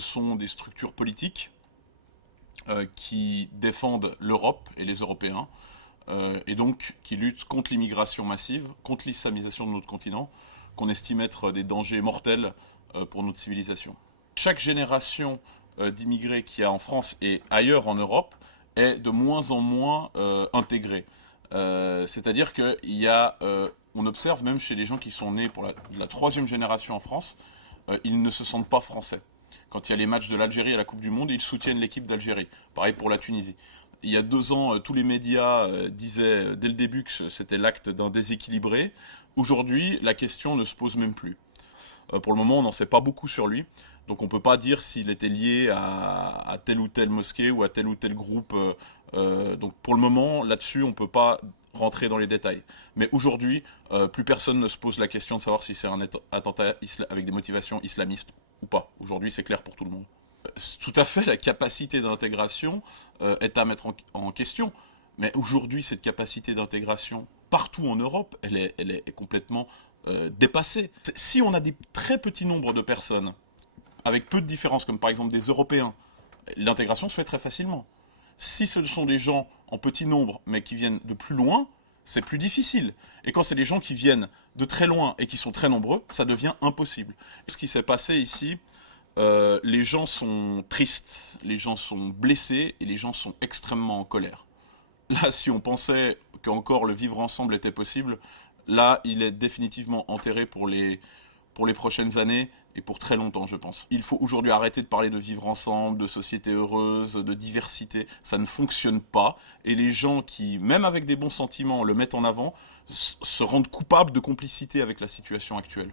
Ce sont des structures politiques qui défendent l'Europe et les Européens, et donc qui luttent contre l'immigration massive, contre l'islamisation de notre continent, qu'on estime être des dangers mortels pour notre civilisation. Chaque génération d'immigrés qu'il y a en France et ailleurs en Europe est de moins en moins intégrée. C'est-à-dire qu'il y a, on observe même chez les gens qui sont nés pour la troisième génération en France, ils ne se sentent pas français. Quand il y a les matchs de l'Algérie à la Coupe du Monde, ils soutiennent l'équipe d'Algérie. Pareil pour la Tunisie. Il y a 2 ans, tous les médias disaient dès le début que c'était l'acte d'un déséquilibré. Aujourd'hui, la question ne se pose même plus. Pour le moment, on n'en sait pas beaucoup sur lui. Donc on ne peut pas dire s'il était lié à telle ou telle mosquée ou à tel ou tel groupe. Donc pour le moment, là-dessus, on ne peut pas rentrer dans les détails. Mais aujourd'hui, plus personne ne se pose la question de savoir si c'est un attentat avec des motivations islamistes ou pas. Aujourd'hui, c'est clair pour tout le monde. Tout à fait, la capacité d'intégration est à mettre en question. Mais aujourd'hui, cette capacité d'intégration, partout en Europe, elle est complètement dépassée. Si on a des très petits nombres de personnes, avec peu de différences, comme par exemple des Européens, l'intégration se fait très facilement. Si ce sont des gens en petit nombre, mais qui viennent de plus loin, c'est plus difficile. Et quand c'est des gens qui viennent de très loin et qui sont très nombreux, ça devient impossible. Ce qui s'est passé ici, les gens sont tristes, les gens sont blessés et les gens sont extrêmement en colère. Là, si on pensait qu'encore le vivre ensemble était possible, là, il est définitivement enterré pour les prochaines années et pour très longtemps, je pense. Il faut aujourd'hui arrêter de parler de vivre ensemble, de société heureuse, de diversité. Ça ne fonctionne pas. Et les gens qui, même avec des bons sentiments, le mettent en avant, se rendent coupables de complicité avec la situation actuelle.